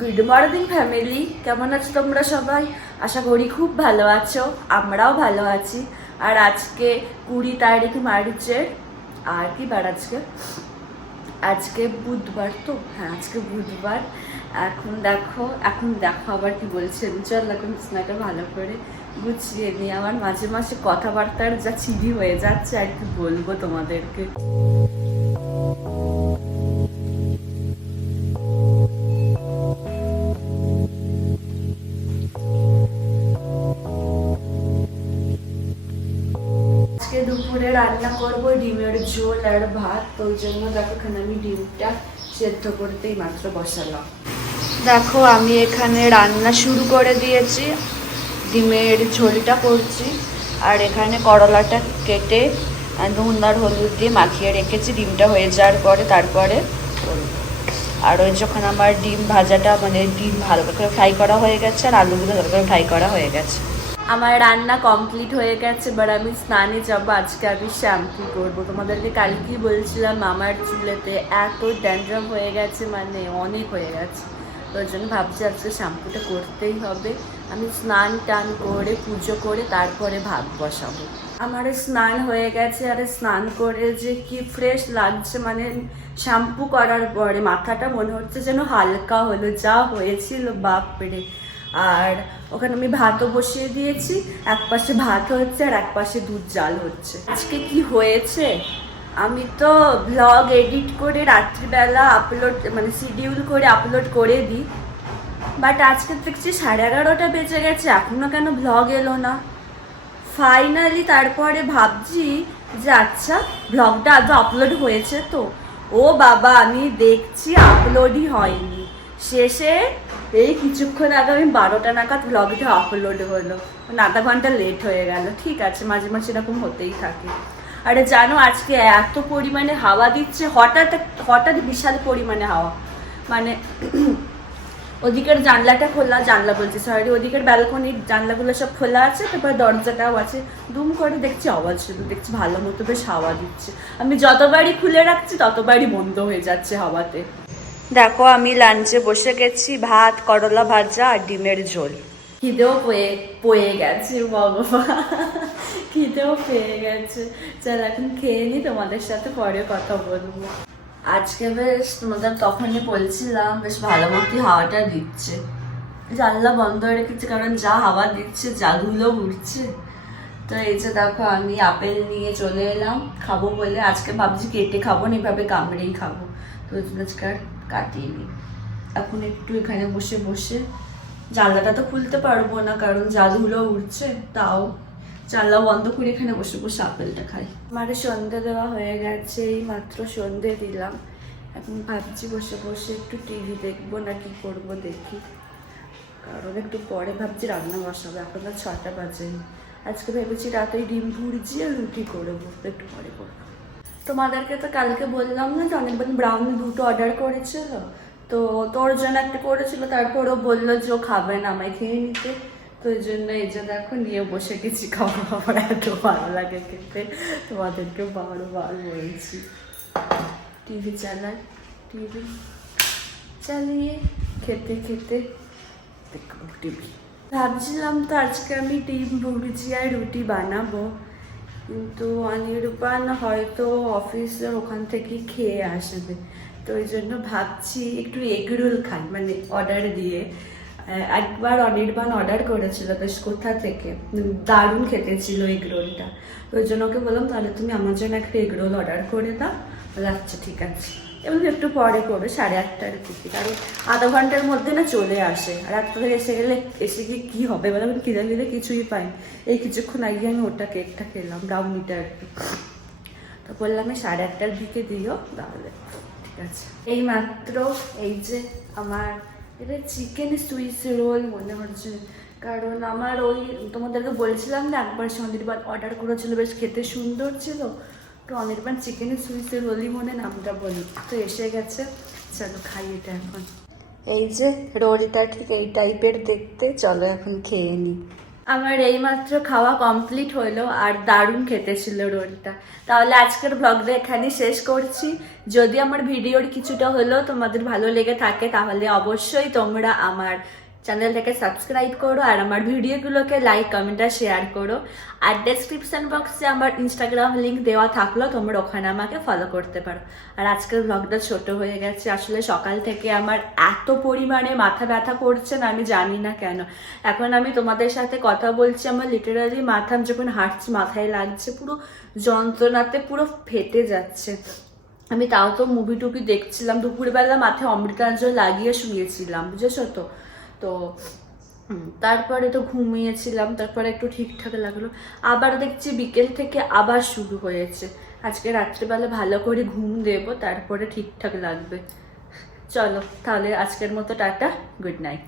Good morning family কেমন আছো তোমরা সবাই? আশা করি খুব ভালো আছো। আমরাও ভালো আছি। আর আজকে কুড়ি তারিখ মার্চের আর কি বার আজকে? আজকে বুধবার তো? হ্যাঁ আজকে বুধবার। এখন দেখো এখন দেখো আবার কি বলছেন চল এখন স্নাটা ভালো করে গুছিয়ে নিই। আমার মাঝে মাঝে কথাবার্তার যা চিবি হয়ে যাচ্ছে, আর কি বলব তোমাদেরকে। দুপুরে রান্না করব, ডিমের ঝোল আর ভাত। তো ওই জন্য দেখো এখানে আমি ডিমটা সেদ্ধ করতেই মাত্র বসালাম। দেখো আমি এখানে রান্না শুরু করে দিয়েছি, ডিমের ঝোলটা করছি। আর এখানে করলাটা কেটে নুন আর হলুদ দিয়ে মাখিয়ে রেখেছি, ডিমটা হয়ে যাওয়ার পরে তারপরে। আর ওই যখন আমার ডিম ভাজাটা মানে ডিম ভালো করে ফ্রাই করা হয়ে গেছে, আর আলুগুলো ভালো করে ফ্রাই করা হয়ে গেছে। আমার রান্না কমপ্লিট হয়ে গেছে এবার আমি স্নানে যাব। আজকে আমি শ্যাম্পু করব। তোমাদেরকে কালকেই বলছিলাম, আমার চুলেতে এত ড্যান্ড্রফ হয়ে গেছে মানে অনেক হয়ে গেছে। তো ওই জন্য ভাবছি আজকে শ্যাম্পুটা করতেই হবে। আমি স্নান টান করে, পুজো করে তারপরে ভাত বসাবো। আমার স্নান হয়ে গেছে, আর স্নান করে যে কি ফ্রেশ লাগছে মানে শ্যাম্পু করার পরে মাথাটা মনে হচ্ছে যেন হালকা হলো, যা হয়েছিল, বাপরে। আর ওখানে আমি ভাতও বসিয়ে দিয়েছি, এক পাশে ভাত হচ্ছে আর এক পাশে দুধ জাল হচ্ছে। আজকে কি হয়েছে? আমি তো ব্লগ এডিট করে রাত্রিবেলা আপলোড মানে শিডিউল করে আপলোড করে দিই বাট আজকে দেখছি সাড়ে এগারোটা বেজে গেছে, এখনও কেন ব্লগ এলো না? ফাইনালি তারপরে ভাবছি যে আচ্ছা ব্লগটা আদৌ আপলোড হয়েছে তো। ও বাবা, আমি দেখছি আপলোডই হয়নি। শেষে এই কিছুক্ষণ আগে আমি বারোটা নাগাদ ব্লগটা আপলোড হলো। আধা ঘণ্টা লেট হয়ে গেল। ঠিক আছে, মাঝে মাঝে এরকম হতেই থাকে। আরে জানো, আজকে এত পরিমাণে হাওয়া দিচ্ছে, হঠাৎ হঠাৎ বিশাল পরিমাণে হাওয়া। মানে ওদিকের জানলাটা খোলা, জানলা বলছি সরি ওদিকের ব্যালকনির জানলাগুলো সব খোলা আছে, তারপর দরজাটাও আছে। দুম করে দেখছি আওয়াজ শুধু দেখছি ভালো মতো বেশ হাওয়া দিচ্ছে। আমি যতবারই খুলে রাখছি, ততবারই বন্ধ হয়ে যাচ্ছে হাওয়াতে। দেখো, আমি লাঞ্চে বসে গেছি, ভাত, করলা ভাজা আর ডিমের ঝোল। খিদেও পেয়ে, পয়ে গেছে, বাবা। খিদেও পেয়ে গেছে। চল, এখন খেয়ে নি, তোমাদের সাথে পরে কথা বলব। আজকে বেশ, তোমাদের তখনই বলছিলাম, বেশ ভালো মতো হাওয়াটা দিচ্ছে। জানলা বন্ধ রেখেছি, কারণ যা হাওয়া দিচ্ছে যা ধুলো উঠছে তো এই যে দেখো, আমি আপেল নিয়ে চলে এলাম। খাব বলে আজকে ভাবছি কেটে খাব না, এভাবে কামড়েই খাব। তো আজকে আর কাটিয়ে নিই এখন একটু এখানে বসে বসে জানলাটা তো খুলতে পারব না, কারণ ধুলো উঠছে তাও জানলা বন্ধ করে এখানে বসে বসে আপেলটা খাই। আমার সন্ধে দেওয়া হয়ে গেছে, এই মাত্র সন্ধে দিলাম। এখন ভাবছি বসে বসে একটু টিভি দেখব না কি করব দেখি। কারণ একটু পরে ভাবছি রান্না বসাবো, এখন তো ছটা বাজে আজকে ভেবেছি রাতে ডিম আর রুটি করব, একটু পরে করব। তোমাদেরকে তো কালকে বললাম না যে অনেকবার ব্রাউনি দুটো অর্ডার করেছিল। তো তোর জন্য একটা করেছিল তারপর ও বলল যে ও খাবে না, আমায় খেয়ে নিতে। তো ওই জন্য এই যে দেখো, নিয়ে বসে গেছি খাওয়া আমার এত ভালো লাগে খেতে। তোমাদেরকে বারবার বলছি। টিভি চালাই টিভি চালিয়ে খেতে খেতে দেখব টিভি ভাবছিলাম তো আজকে আমি ডিম ভুজি আর রুটি বানাবো। কিন্তু অনিরূপান হয়তো অফিসের ওখান থেকে খেয়ে আসবে। তো ওই জন্য ভাবছি একটু এগরোল খাই মানে অর্ডার দিয়ে। একবার অনির্বাণ অর্ডার করেছিল বেশ কোথা থেকে? দারুণ খেতে ছিল এগ রোলটা তো ওই জন্য ওকে বললাম, তাহলে তুমি আমার জন্য একটা এগ রোল অর্ডার করে দাও। আচ্ছা ঠিক আছে। এবং একটু পরে করবে, সাড়ে আটটার দিকে। কারণ আধা ঘণ্টার মধ্যে না চলে আসে। আর আটটা থেকে এসে গেলে এসে গিয়ে কী হবে? বলে, আমি কিনে দিলে কিছুই পাই এই কিছুক্ষণ আগে আমি ওটা কেকটা খেলাম ব্রাউনিটা কি। তো বললাম সাড়ে আটটার দিকে দিও তাহলে। ঠিক আছে। এই মাত্র এই যে আমার এটা চিকেন সুইস রোল মনে হচ্ছে। কারণ আমার ওই তোমাদেরকে বলছিলাম না, একবার সন্দিরবাদ অর্ডার করেছিল, বেশ খেতে সুন্দর ছিল। তো অনির্বাণ চিকেনের সুইসের রোলই মনে নামটা বলি। তো এসে গেছে চলো খাই এটা এখন। এই যে রোলটা ঠিক এই টাইপের দেখতে চলো এখন খেয়ে নিই আমার এইমাত্র খাওয়া কমপ্লিট হলো আর দারুণ খেতে ছিল রোলটা তাহলে আজকের ব্লগটা এখানে শেষ করছি। যদি আমার ভিডিওর কিছুটা হলেও তোমাদের ভালো লেগে থাকে তাহলে অবশ্যই তোমরা আমার চ্যানেলটাকে সাবস্ক্রাইব করো আর আমার ভিডিওগুলোকে লাইক কমেন্ট আর শেয়ার করো। আর ডেসক্রিপশন বক্সে আমার ইনস্টাগ্রাম লিঙ্ক দেওয়া থাকল, তোমরা ওখানে আমাকে ফলো করতে পারো। আর আজকের ব্লগটা ছোট হয়ে গেছে, আসলে সকাল থেকে আমার এত পরিমাণে মাথা ব্যথা করছে না, আমি জানি না কেন। এখন আমি তোমাদের সাথে কথা বলছি, আমার লিটারালি মাথা যখন হাঁটছি, মাথায় লাগছে, পুরো যন্ত্রণাতে পুরো ফেটে যাচ্ছে। আমি তাও তো মুভি টুভি দেখছিলাম, দুপুরবেলা মাথায় অমৃতাঞ্জল লাগিয়ে শুয়েছিলাম, বুঝেছ তো? তো তারপরে তো ঘুমিয়েছিলাম, তারপরে একটু ঠিকঠাক লাগল। আবার দেখছি বিকেল থেকে আবার শুরু হয়েছে। আজকে রাত্রিবেলা ভালো করে ঘুম দেবো, তারপরে ঠিকঠাক লাগবে। চলো, তাহলে আজকের মতো টাটা, গুড নাইট।